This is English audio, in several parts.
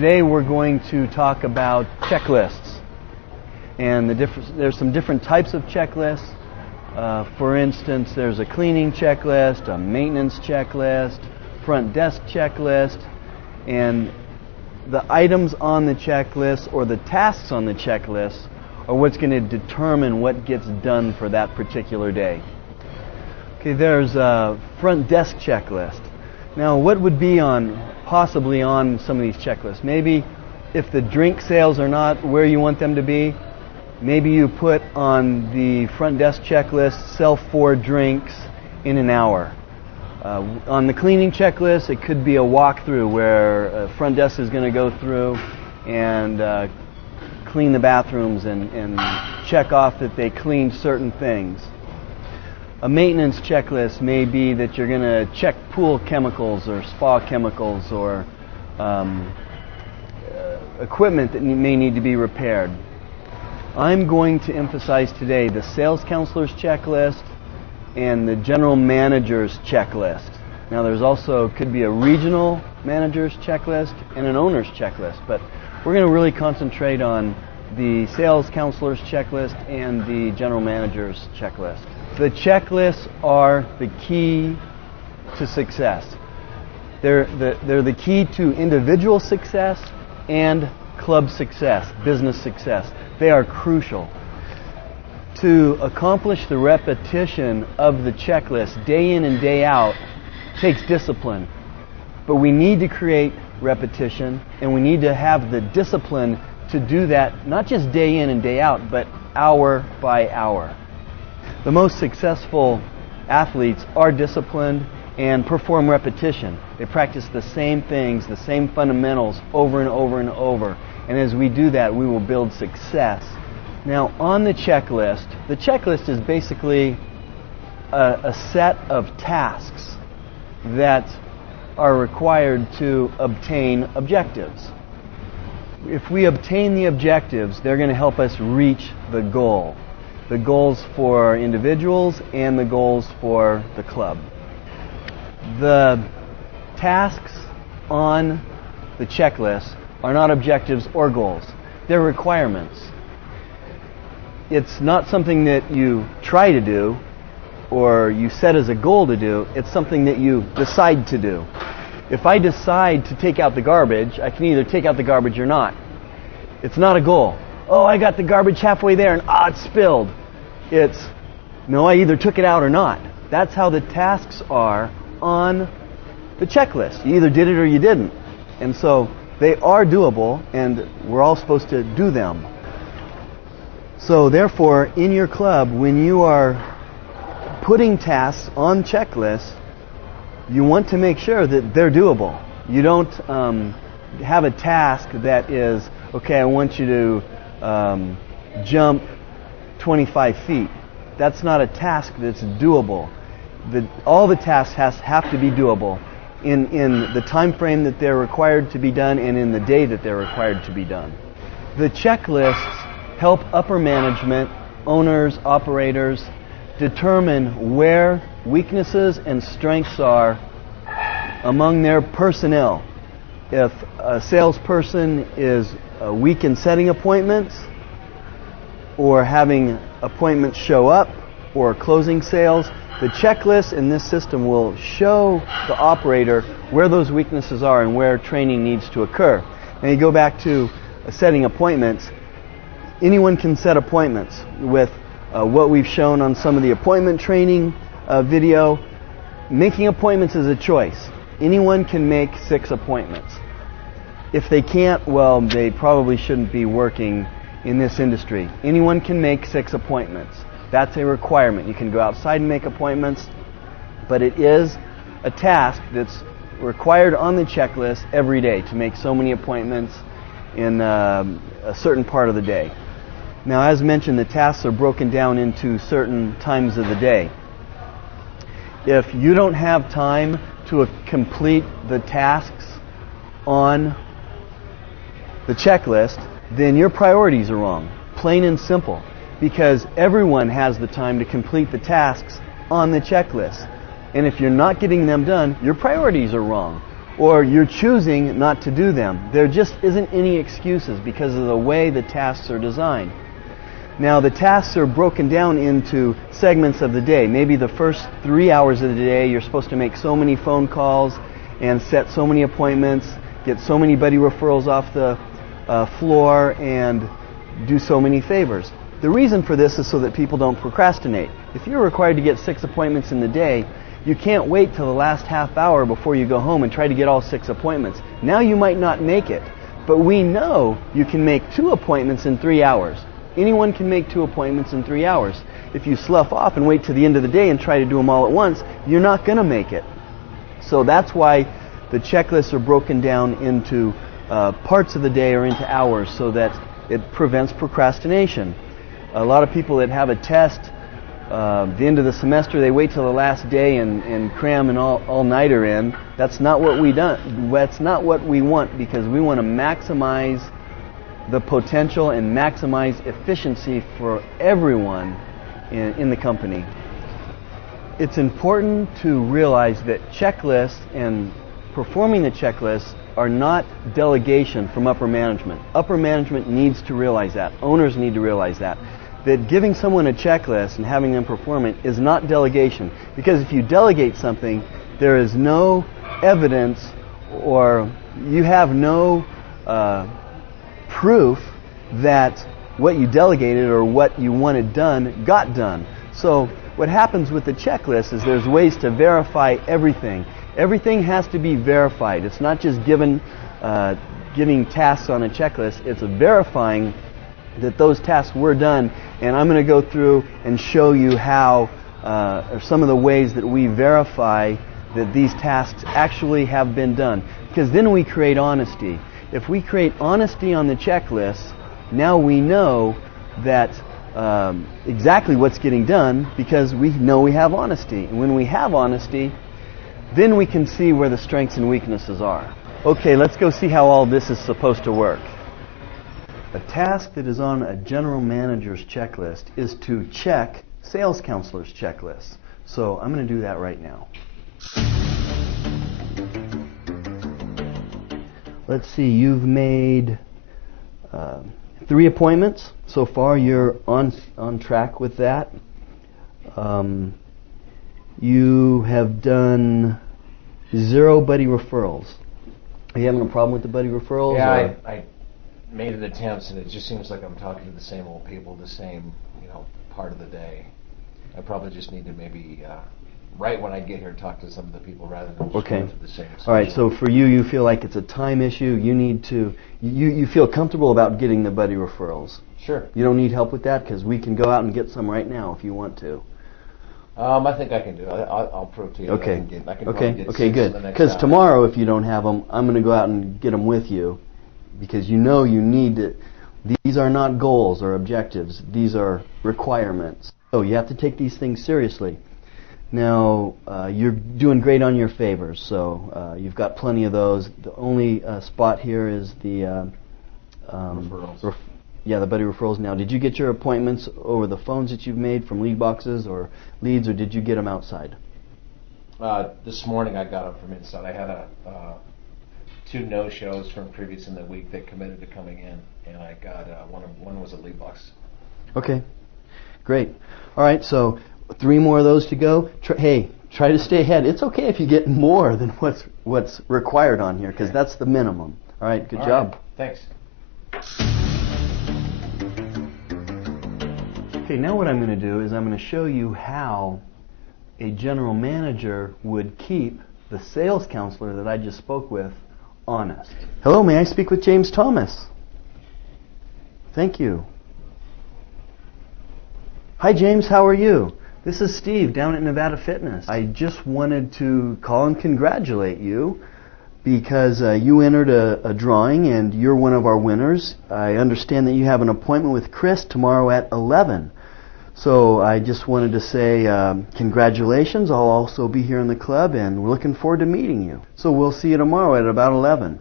Today we're going to talk about checklists, and there's some different types of checklists. For instance, there's a cleaning checklist, a maintenance checklist, front desk checklist, and the items on the checklist or the tasks on the checklist are what's going to determine what gets done for that particular day. Okay, there's a front desk checklist. Now, what would be possibly on some of these checklists? Maybe if the drink sales are not where you want them to be, maybe you put on the front desk checklist, sell 4 drinks in an hour. On the cleaning checklist, it could be a walkthrough where front desk is going to go through and clean the bathrooms and check off that they cleaned certain things. A maintenance checklist may be that you're going to check pool chemicals or spa chemicals or equipment that may need to be repaired. I'm going to emphasize today the sales counselor's checklist and the general manager's checklist. Now there's also could be a regional manager's checklist and an owner's checklist, but we're going to really concentrate on the sales counselor's checklist and the general manager's checklist. The checklists are the key to success. They're the key to individual success and club success, business success. They are crucial. To accomplish the repetition of the checklist day in and day out takes discipline. But we need to create repetition, and we need to have the discipline to do that not just day in and day out, but hour by hour. The most successful athletes are disciplined and perform repetition. They practice the same things, the same fundamentals over and over and over. And as we do that, we will build success. Now, on the checklist is basically a set of tasks that are required to obtain objectives. If we obtain the objectives, they're going to help us reach the goal. The goals for individuals and the goals for the club. The tasks on the checklist are not objectives or goals. They're requirements. It's not something that you try to do or you set as a goal to do. It's something that you decide to do. If I decide to take out the garbage, I can either take out the garbage or not. It's not a goal. Oh, I got the garbage halfway there and it's spilled. It's, no, I either took it out or not. That's how the tasks are on the checklist. You either did it or you didn't. And so they are doable, and we're all supposed to do them. So therefore, in your club, when you are putting tasks on checklists, you want to make sure that they're doable. You don't have a task that is, okay, I want you to jump 25 feet. That's not a task that's doable. All the tasks have to be doable in the time frame that they're required to be done and in the day that they're required to be done. The checklists help upper management, owners, operators determine where weaknesses and strengths are among their personnel. If a salesperson is weak in setting appointments, or having appointments show up, or closing sales, the checklist in this system will show the operator where those weaknesses are and where training needs to occur. Now you go back to setting appointments. Anyone can set appointments with what we've shown on some of the appointment training video. Making appointments is a choice. Anyone can make 6 appointments. If they can't, well, they probably shouldn't be working in this industry. Anyone can make 6 appointments. That's a requirement. You can go outside and make appointments, but it is a task that's required on the checklist every day to make so many appointments in a certain part of the day. Now, as mentioned, the tasks are broken down into certain times of the day. If you don't have time to complete the tasks on the checklist, then your priorities are wrong, plain and simple, because everyone has the time to complete the tasks on the checklist. And if you're not getting them done, your priorities are wrong. or you're choosing not to do them. There just isn't any excuses because of the way the tasks are designed. Now, the tasks are broken down into segments of the day. Maybe the first 3 hours of the day you're supposed to make so many phone calls and set so many appointments, get so many buddy referrals off the floor, and do so many favors. The reason for this is so that people don't procrastinate. If you're required to get 6 appointments in the day, you can't wait till the last half hour before you go home and try to get all 6 appointments. Now you might not make it, but we know you can make 2 appointments in 3 hours. Anyone can make 2 appointments in 3 hours. If you slough off and wait till the end of the day and try to do them all at once, you're not going to make it. So that's why the checklists are broken down into parts of the day or into hours so that it prevents procrastination. A lot of people that have a test, the end of the semester, they wait till the last day and cram an all-nighter in. That's not what That's not what we want, because we want to maximize the potential and maximize efficiency for everyone in the company. It's important to realize that checklists and performing the checklists are not delegation from upper management. Upper management needs to realize that. Owners need to realize that. That giving someone a checklist and having them perform it is not delegation. Because if you delegate something, there is no evidence, or you have no proof that what you delegated or what you wanted done got done. So what happens with the checklist is there's ways to verify everything. Everything has to be verified. It's not just giving tasks on a checklist. It's verifying that those tasks were done. And I'm going to go through and show you how, or some of the ways that we verify that these tasks actually have been done. Because then we create honesty. If we create honesty on the checklist, now we know that exactly what's getting done, because we know we have honesty. And when we have honesty, then we can see where the strengths and weaknesses are. Okay, let's go see how all this is supposed to work. A task that is on a general manager's checklist is to check sales counselor's checklist. So I'm going to do that right now. Let's see, you've made 3 appointments. So far you're on track with that. You have done 0 buddy referrals. Are you having a problem with the buddy referrals? Yeah, I made an attempt, and it just seems like I'm talking to the same old people, the same, part of the day. I probably just need to maybe, right when I get here, talk to some of the people rather than just go through the same. All right, so for you, you feel like it's a time issue. You need to, you feel comfortable about getting the buddy referrals. Sure. You don't need help with that, because we can go out and get some right now if you want to. I think I can do it. I'll prove to you. Okay. I can probably get Okay, 6 good. in the next Because hour. tomorrow, if you don't have them, I'm going to go out and get them with you, because you know you need to. These are not goals or objectives. These are requirements. So you have to take these things seriously. Now, you're doing great on your favors, so you've got plenty of those. The only spot here is the referrals. The buddy referrals. Now, did you get your appointments over the phones that you've made from lead boxes or leads, or did you get them outside? This morning I got them from inside. I had 2 no-shows from previous in the week that committed to coming in, and I got one was a lead box. Okay, great. All right, so 3 more of those to go. Try to stay ahead. It's okay if you get more than what's required on here, because that's the minimum. All right, good job. Right, thanks. Okay, now what I'm going to do is I'm going to show you how a general manager would keep the sales counselor that I just spoke with honest. Hello, may I speak with James Thomas? Thank you. Hi James, how are you? This is Steve down at Nevada Fitness. I just wanted to call and congratulate you because you entered a drawing and you're one of our winners. I understand that you have an appointment with Chris tomorrow at 11. So I just wanted to say congratulations. I'll also be here in the club and we're looking forward to meeting you. So we'll see you tomorrow at about 11.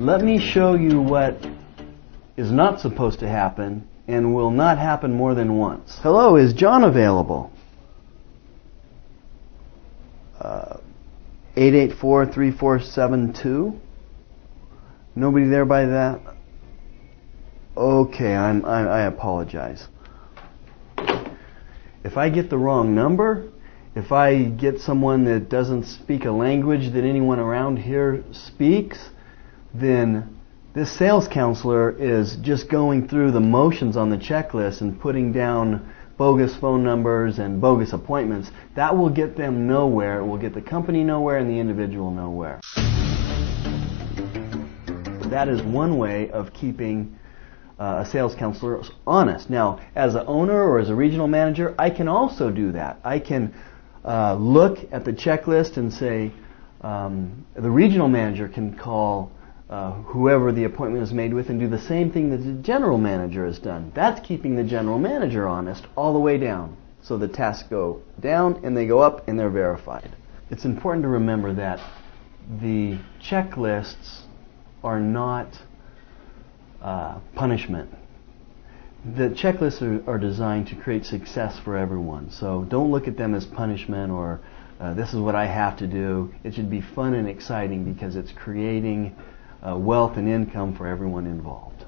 Let me show you what is not supposed to happen and will not happen more than once. Hello, is John available? 884-3472. Nobody there by that? Okay, I apologize. If I get the wrong number, if I get someone that doesn't speak a language that anyone around here speaks, then this sales counselor is just going through the motions on the checklist and putting down bogus phone numbers and bogus appointments. That will get them nowhere. It will get the company nowhere and the individual nowhere. That is one way of keeping a sales counselor honest. Now, as an owner or as a regional manager, I can also do that. I can look at the checklist and say, the regional manager can call whoever the appointment is made with and do the same thing that the general manager has done. That's keeping the general manager honest all the way down. So the tasks go down and they go up and they're verified. It's important to remember that the checklists are not punishment. The checklists are designed to create success for everyone. So don't look at them as punishment or this is what I have to do. It should be fun and exciting because it's creating wealth and income for everyone involved.